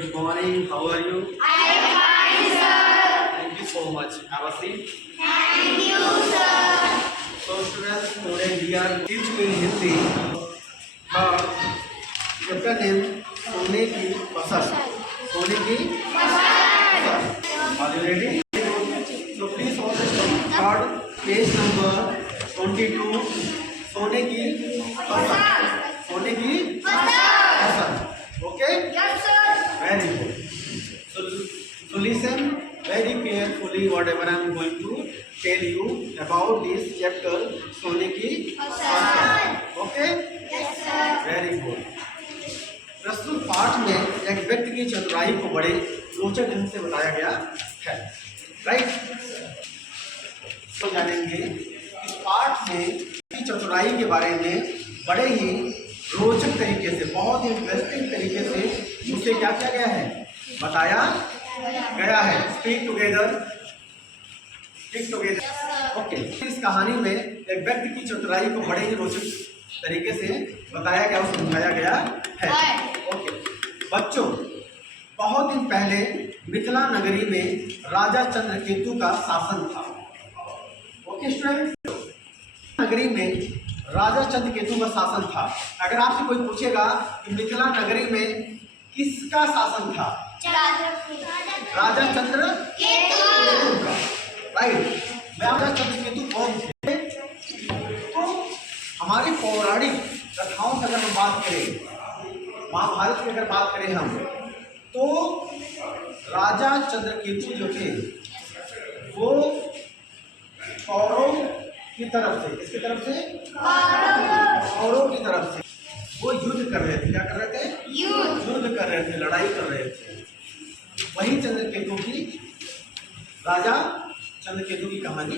Good morning. How are you? I am fine, sir. Thank you so much. Have a seat. Thank you, sir. So students, today we are teaching in Hindi. Chapter name सोने की पसंद. सोने की पसंद. Are you ready? So please also start page number 22. सोने की पसंद. सोने की पसंद. Okay? Yes, sir. Very good. So listen very carefully whatever I am going to tell you about this chapter सोने की पसंद. Okay? Yes, sir. Very good. प्रस्तुत पाठ में एक व्यक्ति की चतुराई को बड़े रोचक ढंग से बताया गया है. राइट? तो जानेंगे इस पाठ में की चतुराई के बारे में बड़े ही रोचक तरीके से, बहुत ही इंटरेस्टिंग तरीके से उसे क्या किया गया है, बताया गया है. Speak together. ओके. इस कहानी में एक व्यक्ति की चतुराई को बड़े ही रोचक तरीके से बताया गया और समझाया गया है. ओके बच्चों, बहुत दिन पहले मिथिला नगरी में राजा चंद्रकेतु का शासन था. ओके स्टूडेंट, नगरी में राजा चंद्रकेतु का शासन था. अगर आपसे कोई पूछेगा कि मिथिला नगरी में किसका शासन था, राजा चंद्रकेतु का. राइट. राजा चंद्रकेतु कौन थे? तो हमारी पौराणिक कथाओं से अगर हम बात करें, महाभारत की अगर बात करें हम, तो राजा चंद्रकेतु जो थे वो कौरव की तरफ से, किसकी तरफ से? कौरव की तरफ से वो युद्ध कर रहे थे. क्या कर रहे थे? युद्ध कर रहे थे, लड़ाई कर रहे थे. वही चंद्रकेतु की, राजा चंद्रकेतु की कहानी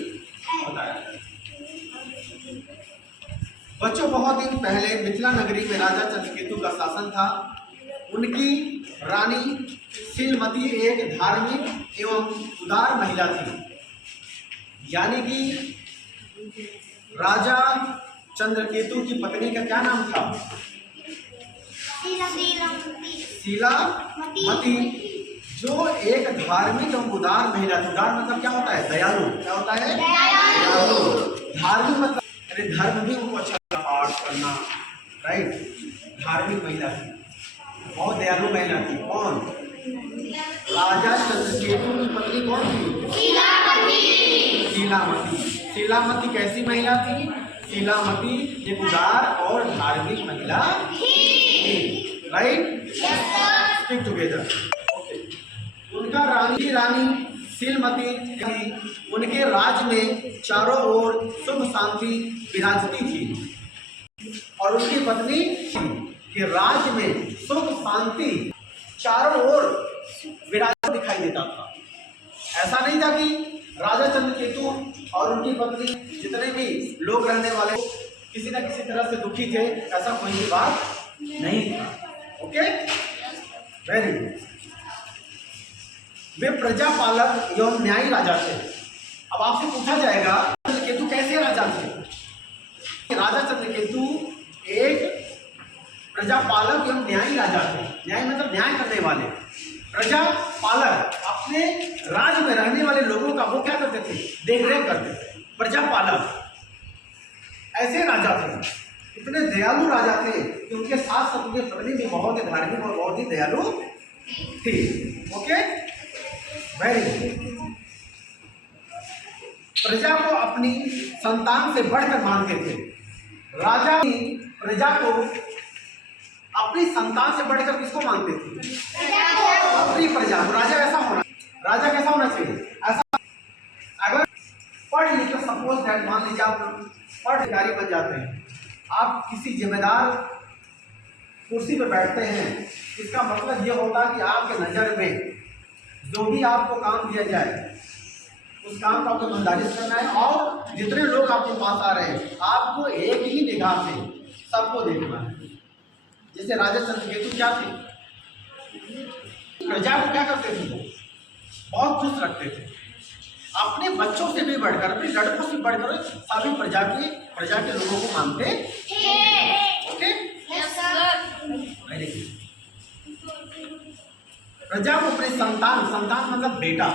बताया. बच्चों, बहुत दिन पहले मिथिला नगरी में राजा चंद्रकेतु का शासन था. उनकी रानी शीलमती एक धार्मिक एवं उदार महिला थी. यानी कि राजा चंद्रकेतु की पत्नी का क्या नाम था? शीलामती, जो एक धार्मिक एवं उदार महिला थी. उदार मतलब क्या होता है? दयालु. क्या होता है? दयालु. धार्मिक मतलब अरे धर्म भी उनको अच्छा पाठ करना. राइट. धार्मिक महिला थी, बहुत दयालु महिला थी. कौन? राजा चंद्रकेतु की पत्नी कौन थी? शीलामती. शीलामती कैसी महिला थी? शीलामती एक उदार और धार्मिक महिला थी. राइट. Stick together. ओके. उनका रानी शीलमती थी. उनके राज्य में चारों ओर सुख शांति विराजती थी. और उसकी पत्नी के राज्य में सुख शांति चारों ओर विराजता दिखाई देता था. ऐसा नहीं था कि राजा चंद्रकेतु और उनकी पत्नी जितने भी लोग रहने वाले किसी न किसी तरह से दुखी थे, ऐसा कोई भी बात नहीं था. ओके. Very good. वे प्रजापालक एवं न्यायी राजा थे. अब आपसे पूछा जाएगा चंद्रकेतु कैसे राजा थे? राजा चंद्रकेतु एक प्रजापालक एवं न्यायी राजा थे. न्याय मतलब न्याय करने वाले. प्रजापालक अपने राज्य में रहने वाले लोगों का वो क्या करते थे? देखरेख करते थे. प्रजापालक ऐसे राजा थे, इतने दयालु राजा थे कि उनके साथ साथ उनकी पत्नी भी बहुत ही धार्मिक और बहुत ही दयालु थी. ओके. Very good. प्रजा को अपनी संतान से बढ़कर मानते थे. राजा प्रजा को अपनी संतान से बढ़कर किसको मानते थे? अपनी प्रजा. राजा ऐसा होना, राजा कैसा होना चाहिए? ऐसा अगर पढ़ लिख कर सपोज दैट, मान लीजिए आप पढ़ अधिकारी बन जाते हैं, आप किसी जिम्मेदार कुर्सी पर बैठते हैं, इसका मतलब ये होता है कि आपके नज़र में जो भी आपको काम दिया जाए उस काम को आपको ईमानदारी से करना है. और जितने लोग आपके पास आ रहे हैं आपको एक ही निगाह से सबको देखना है. जैसे राजा चंद्रकेतु क्या थे? प्रजा को क्या करते थे? वो बहुत खुश रखते थे. अपने बच्चों से भी बढ़कर, अपने लड़कों से बढ़कर सभी प्रजा के लोगों को मानते थे. ओके. Very good. प्रजा को अपने संतान, संतान मतलब बेटा,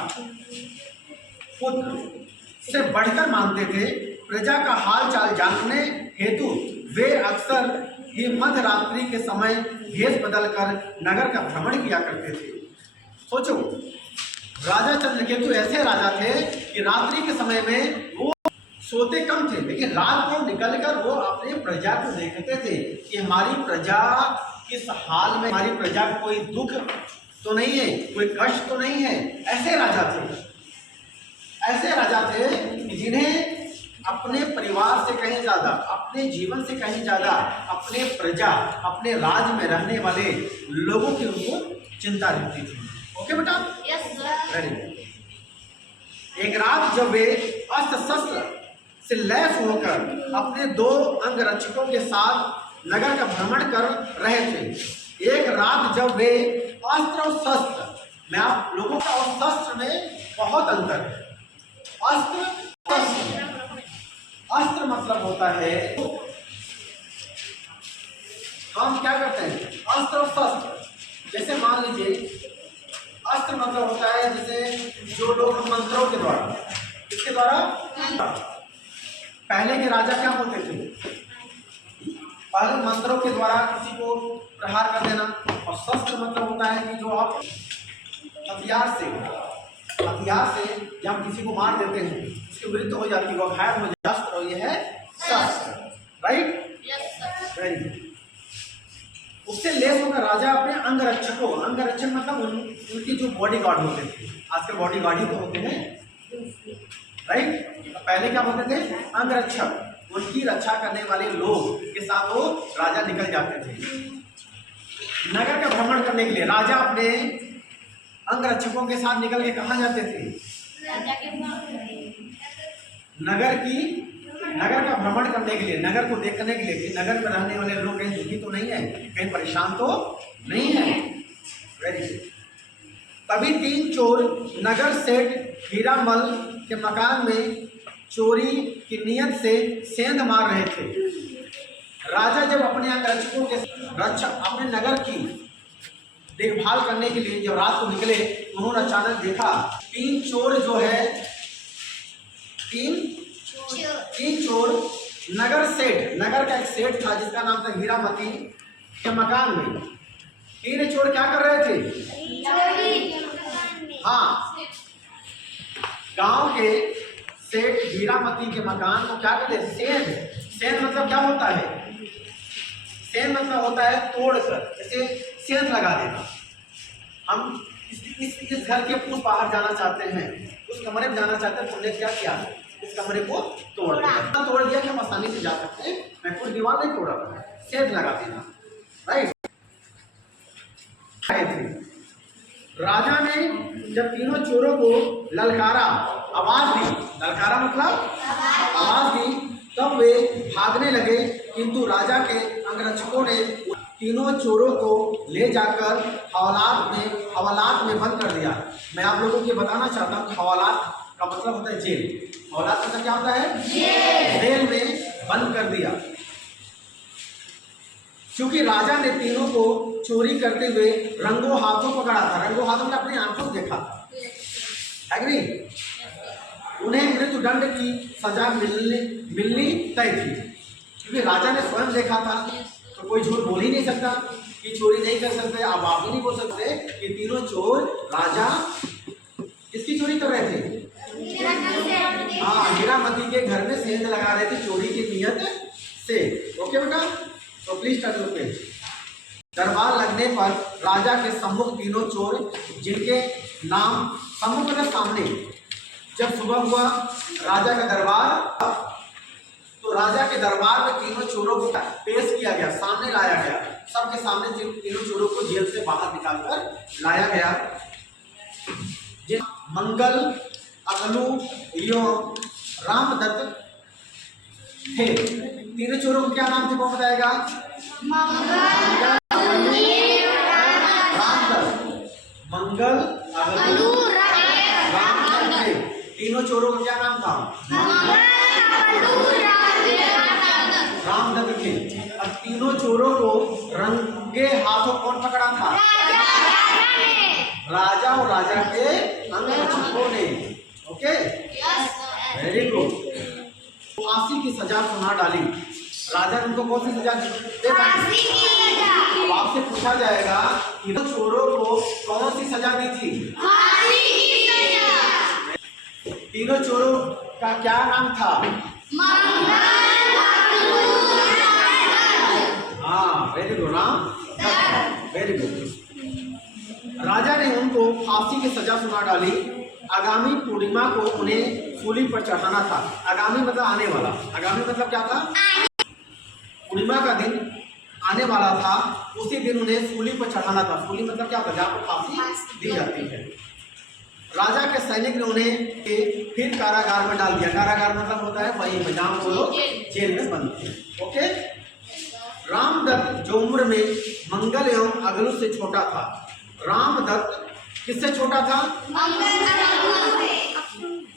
पुत्र से बढ़कर मानते थे। प्रजा का हाल चाल जानने हेतु वे अक्सर ही मध्य रात्रि के समय भेष बदलकर नगर का भ्रमण किया करते थे। सोचो, राजा चंद्रकेतु ऐसे राजा थे कि रात्रि के समय में वो सोते कम थे, लेकिन रात को निकलकर वो अपने प्रजा को देखते थे कि हमारी प्रजा किस हाल में, हमारी प्रजा को कोई दुख तो नहीं है, कोई कष्ट तो नहीं है। ऐसे राजा थे, ऐसे राजा थे कि जिन्हें अपने परिवार से कहीं ज्यादा, अपने जीवन से कहीं ज्यादा अपने प्रजा, अपने राज्य में रहने वाले लोगों की उनको चिंता रहती थी। ओके बेटा? Yes sir. Very good. एक रात जब वे अस्त्र शस्त्र से लैस होकर अपने 2 अंगरक्षकों के साथ नगर का भ्रमण कर रहे थे। एक रात जब वे अस्त्र और शस्त्र में, आप लोगों का और शस्त्र में बहुत अंतर है। अस्त्र, शस्त्र, अस्त्र मतलब होता है, हम क्या करते हैं, अस्त्र और शस्त्र। जैसे मान लीजिए, अस्त्र मतलब होता है जैसे जो लोग मंत्रों के द्वारा, किसके द्वारा, पहले के राजा क्या होते थे, पहले मंत्रों के द्वारा किसी को प्रहार कर देना। और शस्त्र मतलब होता है कि जो आप हथियार से जब किसी को मार देते हैं, उसकी मृत्यु हो जाती है, वो घायल हो जाता है, और यह है शस्त्र। Right? Yes sir. Very good. उससे लेस होकर राजा अपने अंगरक्षकों, अंगरक्षक मतलब उनकी जो बॉडी गार्ड होते थे, आजकल बॉडी गार्ड ही तो होते हैं, राइट? पहले क्या होते थे, अंगरक्षक, उनकी रक्षा करने वाले लोग के साथ वो राजा निकल जाते थे नगर का भ्रमण करने के लिए। राजा अपने अंगरक्षकों के साथ निकल के कहाँ जाते थे, राजा के नगर का भ्रमण करने के लिए, नगर को देखने के लिए कि नगर में रहने वाले लोग कहीं दुखी तो नहीं है, कहीं परेशान तो नहीं है। Very good. तभी 3 चोर नगर सेठ हीरामल के मकान में चोरी की नियत से सेंध मार रहे थे। राजा जब अपने अंगरक्षकों के रक्षा, अपने नगर की देखभाल करने के लिए जब रात को निकले, उन्होंने अचानक देखा 3 चोर जो है, तीन चोर नगर सेठ, नगर का एक सेठ था जिसका नाम था हीरामती, के मकान में 3 चोर क्या कर रहे थे, हाँ, गांव के सेठ हीरामती के मकान को क्या कहते हैं, सेंध मतलब क्या होता है, सेंध मतलब होता है तोड़कर, जैसे सेंध लगा देना। हम इस घर के कुछ बाहर जाना चाहते हैं, उस कमरे में जाना चाहते हैं, तुमने क्या किया, इस कमरे को तोड़ दिया कि हम आसानी से जा सकते हैं। मैं कोई दीवार नहीं तोड़ा, सेंध लगा देना। राइट? राजा ने जब तीनों चोरों को ललकारा, आवाज दी, ललकारा मतलब आवाज दी, तब वे भागने लगे, किंतु राजा के अंगरक्षकों ने तीनों चोरों को ले जाकर हवालात में बंद कर दिया। मैं आप लोगों को बताना चाहता हूँ, हवालात का मतलब होता है जेल। हवालात मतलब क्या होता है, जेल में बंद कर दिया। क्योंकि राजा ने तीनों को चोरी करते हुए रंगों हाथों पकड़ा था, रंगों हाथों में अपनी आंखों से देखा था। एग्री? उन्हें मृत्यु दंड की सजा मिलनी तय थी, क्योंकि राजा ने स्वयं देखा था, तो कोई झूठ बोल ही नहीं सकता कि चोरी नहीं कर सकते। अब आप ही नहीं बोल सकते कि तीनों चोर राजा किसकी चोरी कर रहे थे, हाँ, हीरामती के घर में सेंध लगा रहे थे चोरी की नियत से। ओके बेटा, तो प्लीज टर्न टू पेज। दरबार लगने पर राजा के सम्मुख तीनों चोर, जिनके नाम, सम्मुख मतलब सामने, जब सुबह हुआ राजा का दरबार, तो राजा के दरबार में तीनों चोरों को पेश किया गया, सामने लाया गया, सबके सामने तीनों चोरों को जेल से बाहर निकालकर लाया गया। मंगल, अकलू एवं रामदत्त थे। तीनों चोरों को क्या नाम थे वो बताएगा, मंगल, अकलू, रामदत्त थे। तीनों चोरों का क्या नाम था, रामदत्त थे। अब तीनों चोरों को रंगे हाथों कौन पकड़ा था, राजा और राजा के अंगरक्षकों ने। Okay, very good. फांसी की सजा सुना डाली। राजा ने उनको कौन सी सजा दे डाली? अब आपसे पूछा जाएगा कि चोरों को कौन सी सजा दी थी? तीनों चोरों का क्या नाम था? हाँ, very good. Ram, very good. राजा ने उनको फांसी की सजा सुना डाली। आगामी पूर्णिमा को उन्हें सूली पर चढ़ाना था। आगामी मतलब आने वाला। आगामी मतलब क्या था? पूर्णिमा का दिन आने वाला था। उसी दिन उन्हें सूली पर चढ़ाना था। सूली मतलब क्या था? जहाँ पर फांसी दी जाती है। राजा के सैनिक ने उन्हें फिर कारागार में डाल दिया। कारागार मतलब होता है वही जहाँ वो लोग जेल में बंद थे। ओके। रामदत्त जो उम्र में मंगल एवं अगलू से छोटा था। रामदत्त किससे छोटा था?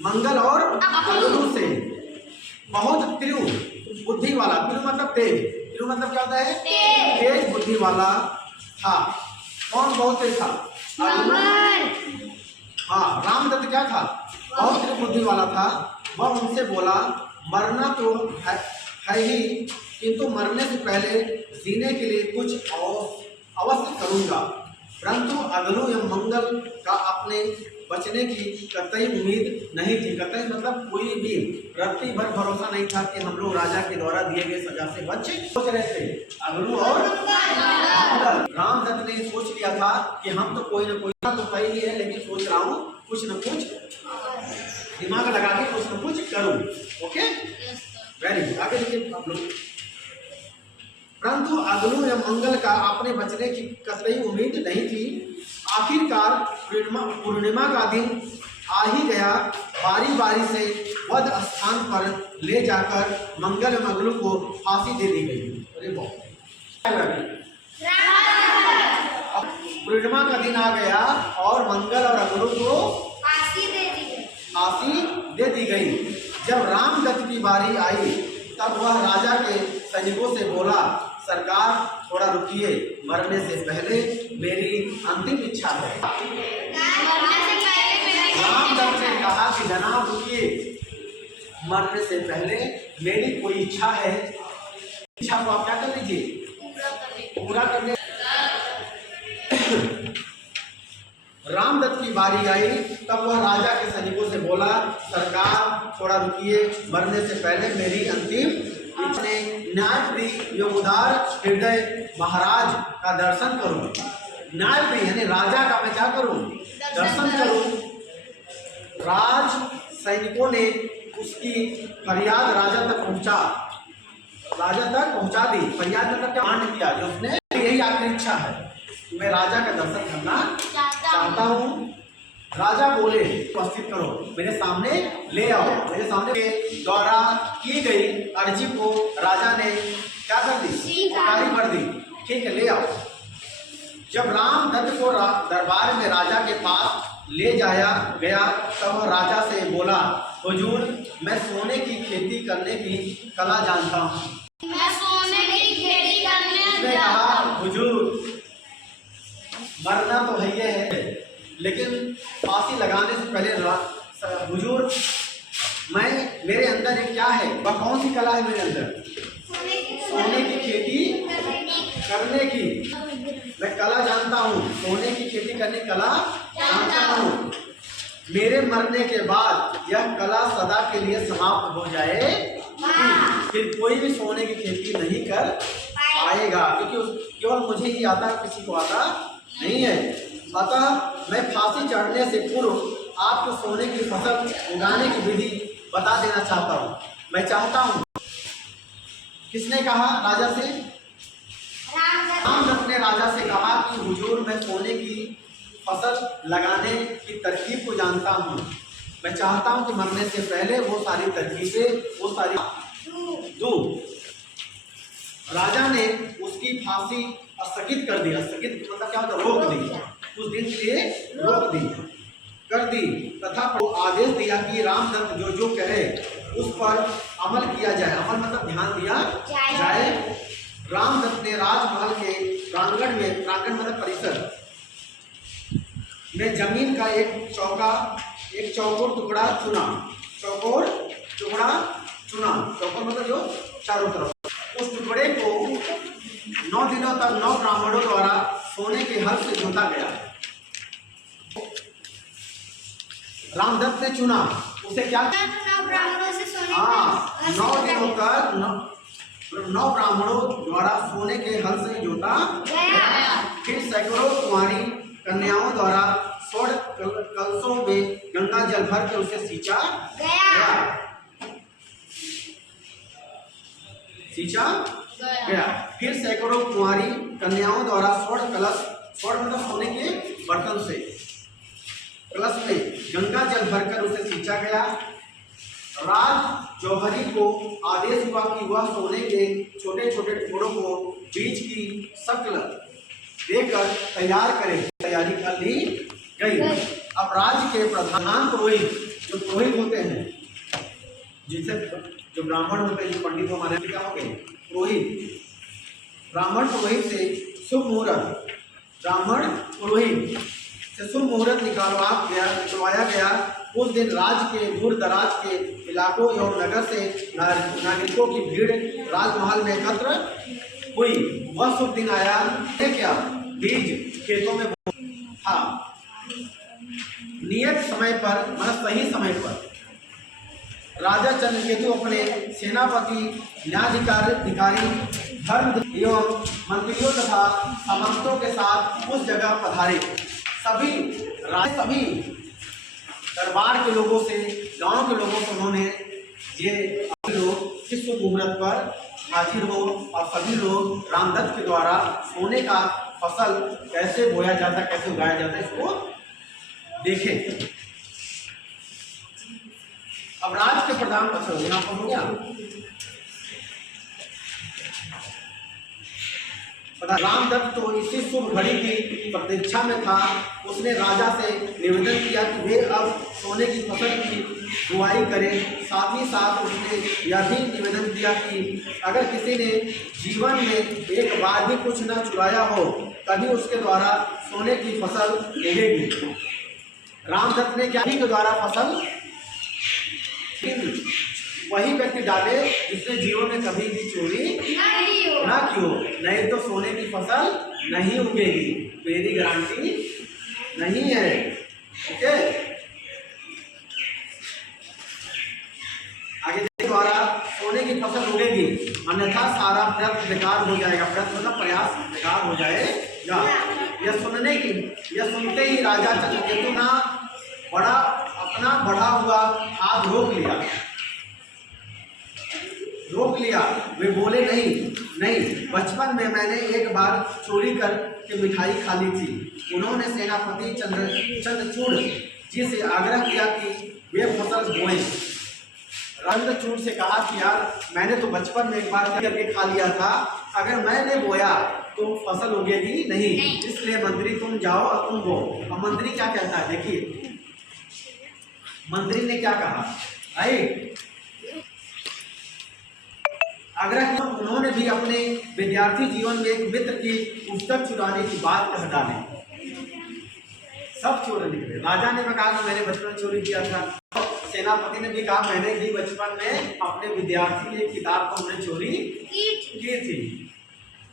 मंगल और अगलू से। बहुत तीव्र बुद्धि वाला। तीव्र मतलब तेज। तीव्र मतलब क्या होता है? तेज बुद्धि वाला था। कौन बहुत तेज था? हाँ, रामदत्त क्या था? बहुत तेज बुद्धि वाला था। वह उनसे बोला, मरना तो है ही, किंतु मरने से पहले जीने के लिए कुछ अवश्य करूंगा। परंतु अगलू एवं मंगल का अपने बचने की कतई उम्मीद नहीं थी। कतई मतलब कोई भी रत्ती भर भरोसा नहीं था कि हम लोग राजा के द्वारा दिए गए सजा से बच सोच रहे थे। अगलू और मंगल। रामदत्त ने सोच लिया था कि हम तो कोई ना कोई तो सही है, लेकिन सोच रहा हूँ कुछ न कुछ दिमाग लगा के कुछ न कुछ करूँ। Okay, very good. आगे देखिए आप लोग। परंतु अगलू या मंगल का अपने बचने की कतई उम्मीद नहीं थी। आखिरकार पूर्णिमा का दिन आ ही गया। बारी बारी से वध स्थान पर ले जाकर मंगल एवं अगलू को फांसी दे दी गई। अरे बहुत। पूर्णिमा का दिन आ गया और मंगल और अगलू को फांसी दे दी गई। जब रामदत्त की बारी आई तब वह राजा के सैनिकों से बोला, सरकार थोड़ा रुकिए, मरने से पहले मेरी अंतिम इच्छा है। रामदत्त ने कहा कि जनाब रुकिए, मरने से पहले मेरी कोई इच्छा है। इच्छा को आप क्या कर लीजिए? पूरा करने। रामदत्त की बारी आई तब वह राजा के सैनिकों से बोला, सरकार थोड़ा रुकिए, मरने से पहले मेरी अंतिम इच्छा। न्यायप्रिय एवं उदार हृदय महाराज का दर्शन करूं। न्यायप्रिय यानी राजा का मैं क्या करूं? दर्शन करूं। राज सैनिकों ने उसकी फरियाद राजा तक पहुंचा दी। फरियाद मतलब क्या? मांड किया जो उसने, यही आखिरी इच्छा है, मैं राजा का दर्शन करना चाहता हूँ। राजा बोले, उपस्थित करो, मेरे सामने ले आओ। मेरे सामने के द्वारा की गई अर्जी को राजा ने क्या कर दी? स्वीकार कर दी। ठीक है, ले आओ। जब रामदत्त को दरबार में राजा के पास ले जाया गया तब वह राजा से बोला, हुजूर, मैं सोने की खेती करने की कला जानता हूँ। उसने कहा, हुजूर, मरना तो है, लेकिन फांसी लगाने से पहले हुजूर, मेरे अंदर एक क्या है? वह कौन सी कला है मेरे अंदर? सोने की खेती करने की मैं कला जानता हूँ। सोने की खेती करने की कला जानता हूँ। मेरे मरने के बाद यह कला सदा के लिए समाप्त हो जाए, फिर कोई भी सोने की खेती नहीं कर पाएगा, क्योंकि केवल मुझे ही आता, किसी को आता नहीं है। अतः मैं फांसी चढ़ने से पूर्व आपको सोने की फसल उगाने की विधि बता देना चाहता हूँ। मैं चाहता हूँ। किसने कहा? राजा से। रामदत्त ने राजा से कहा कि हुजूर, मैं सोने की फसल लगाने की तरकीब को जानता हूँ। मैं चाहता हूँ कि मरने से पहले वो सारी तरकीबें, वो सारी दूं। राजा ने उसकी फांसी स्थगित कर दी। स्थगित मतलब क्या होता है? रोक दी। कुछ दिन के लिए रोक दी, कर दी, तथा आदेश दिया कि रामदत्त जो कहे उस पर अमल किया जाए। अमल मतलब ध्यान दिया जाए। रामदत्त ने राजमहल के प्रांगण मतलब परिसर में जमीन का एक चौकोर टुकड़ा चुना। चौकोर टुकड़ा चुना, चौकोर मतलब जो चारों तरफ। उस टुकड़े को 9 दिनों तक 9 ब्राह्मणों द्वारा सोने के हल से जोता गया। रामदत्त ने चुना उसे क्या? 9 ब्राह्मणों से सोने हाँ, 9 दिनों तक 9 ब्राह्मणों द्वारा सोने के हल से जोता गया। फिर सैकड़ों कुंवारी कन्याओं द्वारा 16 कलशों में गंगा जल भर के उसे सींचा गया। सींचा गया। फिर सैकड़ों कुंवारी कन्याओं द्वारा 16 कलश, 16 मतलब सोने के बर्तन से, कलश में गंगा जल भरकर उसे सींचा गया। राज जौहरी को आदेश हुआ कि वह सोने के छोटे छोटे टुकड़ों को बीज की शक्ल देकर तैयार करे। तैयारी कर ली गई। अब राज्य के प्रधान पुरोहित, जो पुरोहित होते हैं, जिनसे जो ब्राह्मण होते हैं, जो पंडित हमारे क्या हो गए? पुरोहित। ब्राह्मण पुरोहित से शुभ मुहूर्त, ब्राह्मण पुरोहित से शुभ मुहूर्त निकलवाया गया। उस दिन राज्य के दूर दराज के इलाकों एवं नगर से नागरिकों की भीड़ राजमहल में एकत्र हुई। वह शुभ दिन आया है क्या? बीज खेतों में हाँ, नियत समय पर, मतलब सही समय पर राजा चंद्रकेतु अपने सेनापति, न्यायाधिकारी, धर्म एवं मंत्रियों तथा सामंतों के साथ उस जगह पधारे। सभी दरबार के लोगों से, गांव के लोगों से उन्होंने ये लोग इस मुहूर्त पर हाजिर हो और सभी लोग रामदत्त के द्वारा सोने का फसल कैसे बोया जाता, कैसे उगाया जाता है, इसको देखें। अब राज के प्रधान पक्ष यहाँ पर हो गया। रामदत्त तो इसी शुभ घड़ी की प्रतीक्षा में था। उसने राजा से निवेदन किया कि वे अब सोने की फसल की बुआई करें। साथ ही साथ उसने यह भी निवेदन किया कि अगर किसी ने जीवन में एक बार भी कुछ न चुराया हो, तभी उसके द्वारा सोने की फसल उगेगी। रामदत्त ने क्या के द्वारा फसल वही व्यक्ति डाले जिसने जीवन में कभी भी चोरी ना की हो, नहीं तो सोने की फसल नहीं उगेगी। मेरी गारंटी नहीं है। ओके, आगे द्वारा सोने की फसल उगेगी, अन्यथा सारा प्रयत्न बेकार हो जाएगा। प्रयत्न मतलब प्रयास बेकार हो जाएगा। यह सुनते ही राजा चंद्रकेतु ना अपना बढ़ा हुआ हाथ रोक लिया। वे बोले, नहीं, बचपन में मैंने एक बार चोरी करके मिठाई खा ली थी। उन्होंने सेनापति चंद्रचूड़ जी से आग्रह किया कि वे फसल बोएं। चंद्रचूड़ से कहा कि यार, मैंने तो बचपन में एक बार करके खा लिया था, अगर मैंने बोया तो फसल उगेगी नहीं, इसलिए मंत्री तुम जाओ और तुम बो। अब मंत्री क्या कहता है, देखिए मंत्री ने क्या कहा। आग्रह किया। उन्होंने भी अपने विद्यार्थी जीवन में एक मित्र की पुस्तक चुराने की बात कह डाली। सब चोर निकले। राजा ने कहा कि मैंने बचपन चोरी किया था। सेनापति ने भी कहा मैंने भी बचपन में अपने विद्यार्थी की किताब को हमने चोरी की थी।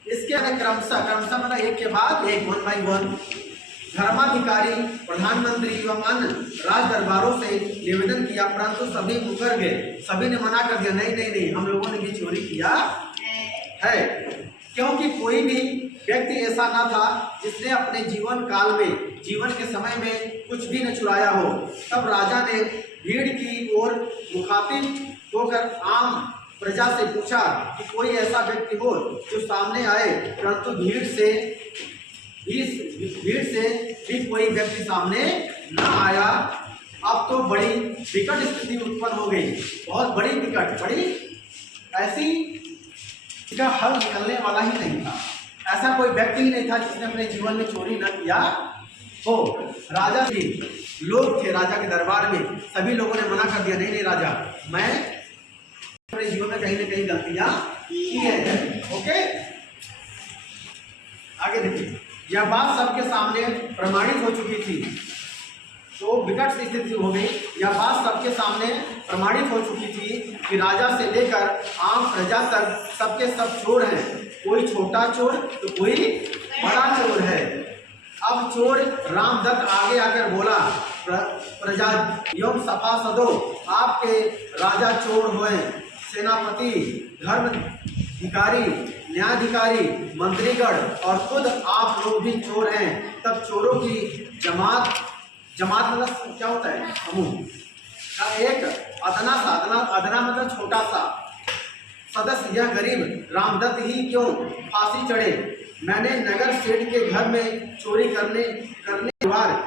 इसके क्रमशः मतलब एक के बाद एक, 1 by 1 धर्माधिकारी, प्रधानमंत्री एवं अन्य राज दरबारों से निवेदन किया, परंतु सभी मुकर गए। सभी ने मना कर दिया, नहीं, हम लोगों ने भी चोरी किया है। क्योंकि कोई भी व्यक्ति ऐसा ना था जिसने अपने जीवन काल में, जीवन के समय में कुछ भी न चुराया हो। तब राजा ने भीड़ की ओर मुखातिब होकर आम प्रजा से पूछा कि कोई ऐसा व्यक्ति हो जो सामने आए, परंतु भीड़ से भी कोई व्यक्ति सामने न आया। अब तो बड़ी विकट स्थिति उत्पन्न हो गई, बहुत बड़ी विकट, बड़ी ऐसी इसका हल निकलने वाला ही नहीं था। ऐसा कोई व्यक्ति ही नहीं था जिसने अपने जीवन में चोरी न किया हो। राजा भी लोग थे राजा के दरबार में, सभी लोगों ने मना कर दिया, नहीं राजा, मैं अपने जीवन में कहीं न कहीं गलतियां की है। ओके, आगे देखिए। यह बात सबके सामने प्रमाणित हो चुकी थी। तो विकट सी स्थिति हो गई। यह बात सबके सामने प्रमाणित हो चुकी थी कि राजा से लेकर आम प्रजा तक सबके सब चोर हैं, कोई छोटा चोर तो कोई बड़ा चोर है। अब चोर रामदत्त आगे आकर बोला, प्रजा एवं सभासदों, आपके राजा चोर हुए, सेनापति, धर्माधिकारी, न्यायाधिकारी, मंत्रीगण और खुद आप लोग भी चोर हैं। तब चोरों की जमात मतलब क्या होता है, समूह का एक अदना मतलब छोटा सा सदस्य, यह गरीब रामदत्त ही क्यों फांसी चढ़े। मैंने नगर सेठ के घर में चोरी करने के बाद